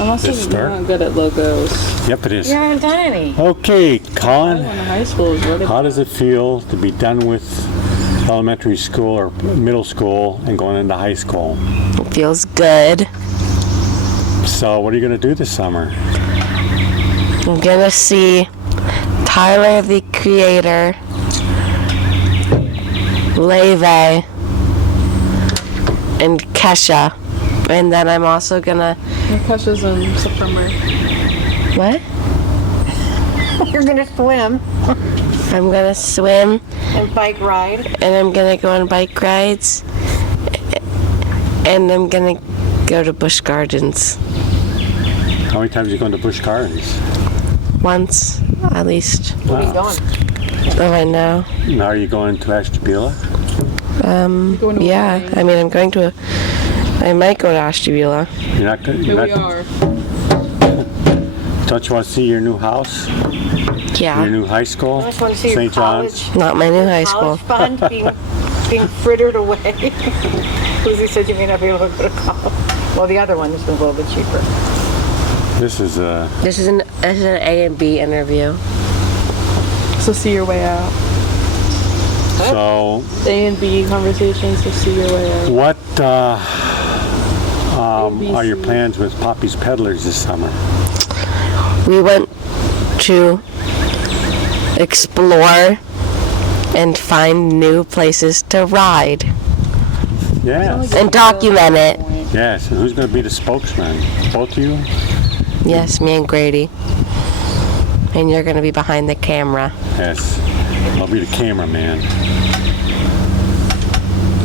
You're not good at logos. Yep, it is. You haven't done any. Okay, I Colin, went to high school. how does it feel to be done with elementary school or middle school and going into high school? It feels good. So what are you going to do this summer? I'm gonna see Tyler the Creator, Leve, and Kesha. And then I'm also gonna... Kesha's in September. What? You're gonna swim I'm gonna swim, and bike ride. and I'm gonna go on bike rides, and I'm gonna go to Busch Gardens How many times are you going to Busch Gardens? once, at least. Where are you going? Right now. Now are you going to Ashtabula? Going to Yeah, Hawaii. I mean, I might go to Ashtabula. You're not going. Here we are. Don't you want to see your new house? Yeah, Your new high school? I just want to see your St. John's? college, not my new high school. college fund being frittered away. Lucy said you may not be able to go to college. Well, the other one is a little bit cheaper. This is This is an A and B interview. So see your way out. so. A and B conversations to see your way out. What are your plans with Poppy's Peddlers this summer? We went to explore and find new places to ride Yes. and document it. Yes. And who's going to be the spokesman? Both of you? Yes, me and Grady. And you're gonna be behind the camera. Yes. I'll be the cameraman.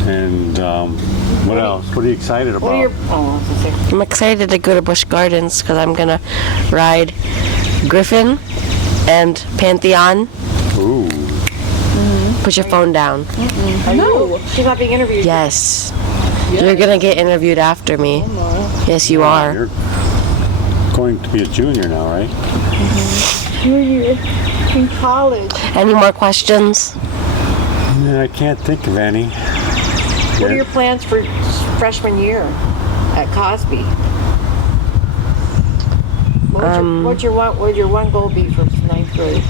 And what else? What are you excited about? What are your... Oh, I was gonna say, I'm excited to go to Busch Gardens because I'm gonna ride Griffin and Pantheon. Ooh. Put your phone down. No. she's not being interviewed. Yes. You're gonna get interviewed after me. Yes, you are. You're going to be a junior now, right? Junior in college. Any more questions? Yeah, I can't think of any. What are your plans for freshman year at Cosby? What'd your one goal be for ninth grade?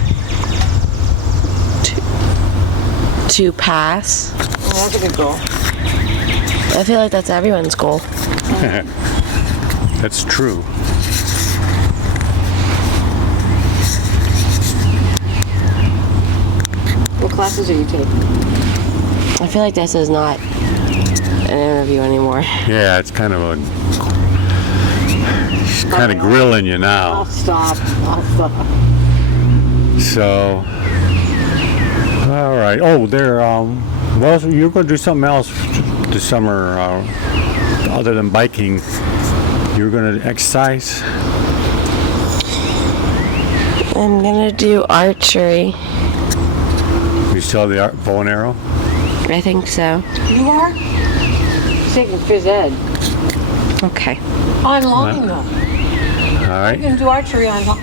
To pass. Oh, that's a good goal. I feel like that's everyone's goal. That's true. What classes are you taking? I feel like this is not an interview anymore. Yeah, it's kind of grilling you I'll now. stop. So, all right. Oh, there. Well, you're going to do something else this summer other than biking. You're going to exercise. I'm gonna do archery. You still have the bow and arrow? I think so. You are? She's taking phys ed. Okay. Online though. All right. You can do archery online.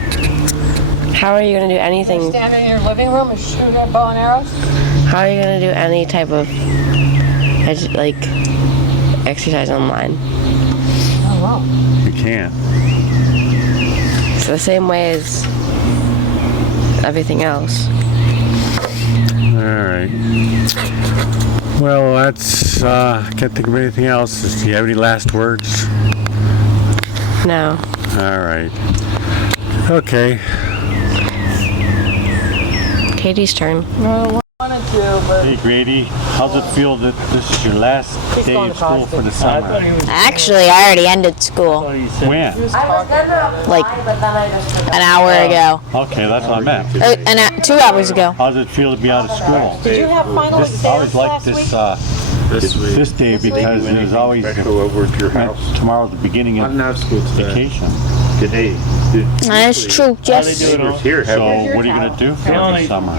How are you gonna do anything? Stand in your living room and shoot at bow and arrows? How are you gonna do any type of like exercise online? Oh wow. You can't. It's the same way as everything else. All right. Well, that's. Can't think of anything else. Do you have any last words? No. All right. Okay. Katie's turn. No, I wanted to, but Hey, Grady, how's it feel that this is your last day going of to school for the summer? Actually, I already ended school When? like an hour ago. Okay, that's what I meant. 2 hours ago. How does it feel to be out of school? Did you have final I always exams like last this week? this day because it was always Go over to your house. tomorrow's the beginning I of didn't have school today. vacation. Today. That's true, Jess. Neighbors here have So what are you gonna do for the summer?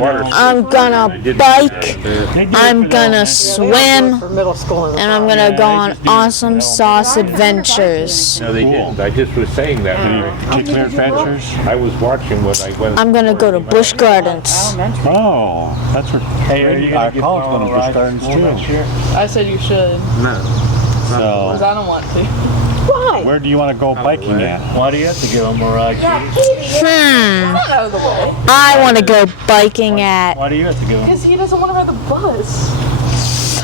water. I'm gonna bike, I'm gonna swim, For middle school and and I'm gonna go on awesome sauce adventures. No, they Cool. didn't. I just was saying that. Particular adventures? I was watching when I went. I'm gonna go to Busch Gardens. Oh, that's where. Hey, are you gonna get college going to Busch ride Gardens school next too. year? I said you should, No. So because I don't want to. Why? Where do you want to go biking at? Why do you have to give them a ride? Out of the way. I want to go biking at Why do you have to give them? Because he doesn't want to ride the bus.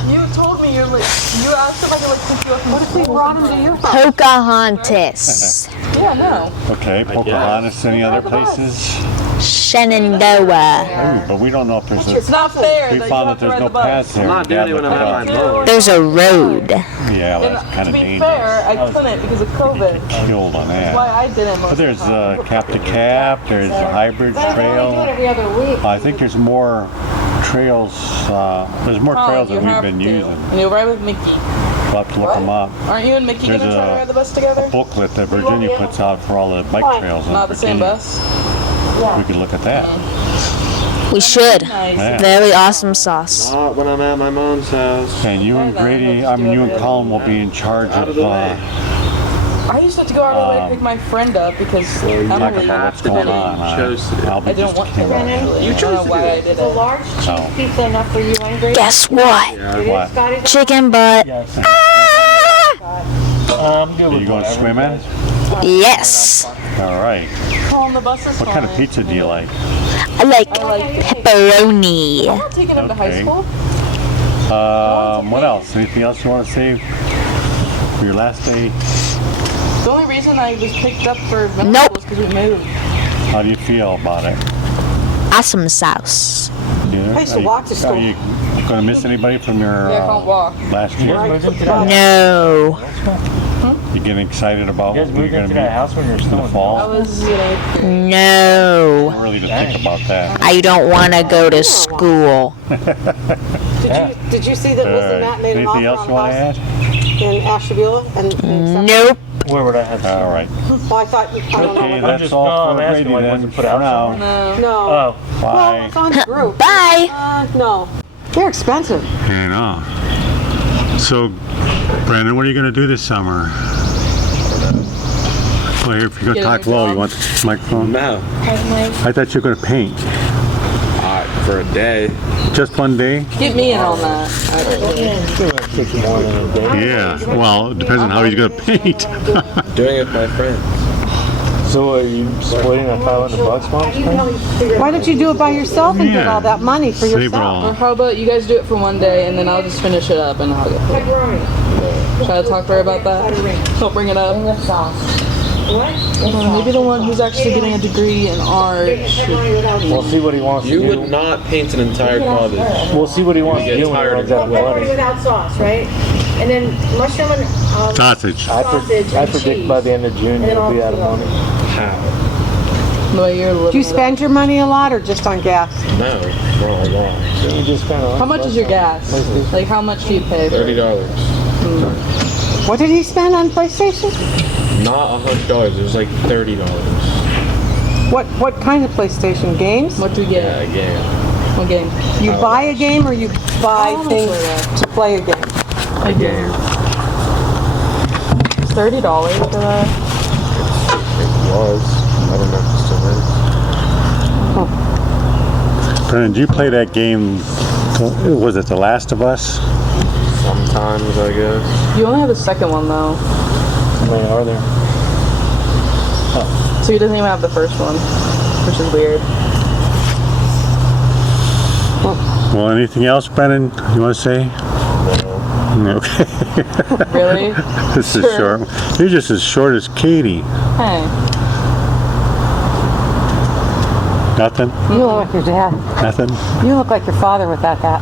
You told me you asked if I could pick you up. What if we Brought him to you. Pocahontas, Yeah, no. Okay, Pocahontas, any other places? Shenandoah. Ooh, but we don't know if there's It's not fair. we that you found have that to there's ride no the bus. paths there. I'm not doing it when I'm out my mower. There's a road. Yeah, well, And that's kind to of be dangerous. fair, I couldn't because of COVID. Killed on Why that. I didn't. But there's cap to cap, there's a hybrid Do it trail. every other week. I think there's more trails, there's more trails than we've been using. And you'll ride with Mickey. We'll have to look them up. Aren't you and Mickey There's gonna try to a ride the bus together? Booklet that Virginia puts out for all the bike trails in Not the same Virginia. bus. We could look at that. We should. Nice. Yeah. Very awesome sauce. Not when I'm at my mom's house. And you and Grady, you and Colin will be in charge Out of of, the way. I used to have to go out of the way to pick my friend up because talk Emily about what's going didn't. on. chose to do it. I'll be I didn't just want to. camera. You chose to do why I did Is a it. large Oh. cheese pizza enough for you and Grace? Guess what? It What? is, Scotty? Chicken butt. Yes. Ah! I'm good Are with you going whatever, swimming? guys. Yes. All right. Calling the bus is What kind of fine. pizza do you like? I like I like it. pepperoni. I'm not taking him to high Okay. school. What else? Anything else you want to say for your last day? The only reason I was picked up for middle Nope. school was because we moved. How do you feel about it? Awesome sauce. Yeah? I used to walk to school. Are you going to miss anybody from your Yeah, I can't walk. last You year? guys moved into that, No. You getting excited about you guys what you're moved going into to that be house when you were in still the in I fall? was, No. Early to think about that. I don't want to go to school. Did you see that All Lizzie right. Matt made an Anything else offer you on want to the add? bus in Ashtabula? And Nope. Where would I have to? All right. well, I thought, I don't Okay, know. that's just- all no, for I'm asking, Grady like, then was it put for out now. no. No. Oh, Well, Bye. it's on the group. Bye. No. They're expensive. I know. So, Brandon, what are you going to do this summer? Well, here, if you're going to Get a talk new low, job. you want the microphone? No. I thought you were going to paint. For a day. Just one day? Get me in on that. take more than a day. Yeah. Well, it depends on how he's going to paint. Doing it with my friends. So are you splitting that $500, Mom? Why don't you do it by yourself and get Yeah. all that money for Save it yourself? all. Or how about you guys do it for one day and then I'll just finish it up and I'll get paid. Should I talk to her about that? Don't bring it up. Well, maybe the one who's actually getting a degree in art should. We'll see what he wants You to would do. not paint an entire cottage. We'll see what he wants to get do when he tired runs of out of Pepperoni money. without sauce, right? And then mushroom and Sausage. I sausage and predict cheese. by the end of June then he'll be out of all- money. How? The way you're living Do you it up. spend your money a lot or just on gas? No, not a lot. So you just spent How much is your gas? Like how much do you pay? For it? $30. What did he spend on PlayStation? Not $100. It was like $30. What kind of PlayStation? Games? What do you get? Yeah, again. What game? You buy a game or you buy Oh, things yeah. to play a game? A game. $30 for that? It was. I don't know if it still is. Brandon, did you play that game? Was it The Last of Us? Sometimes, I guess. You only have the second one though. How many are there? So he doesn't even have the first one, which is weird. Well, anything else, Brandon, you want to say? No. Okay. Really? This is Sure. short. You're just as short as Katie. Hey. Nothing? You look like your dad. Nothing? You look like your father with that hat.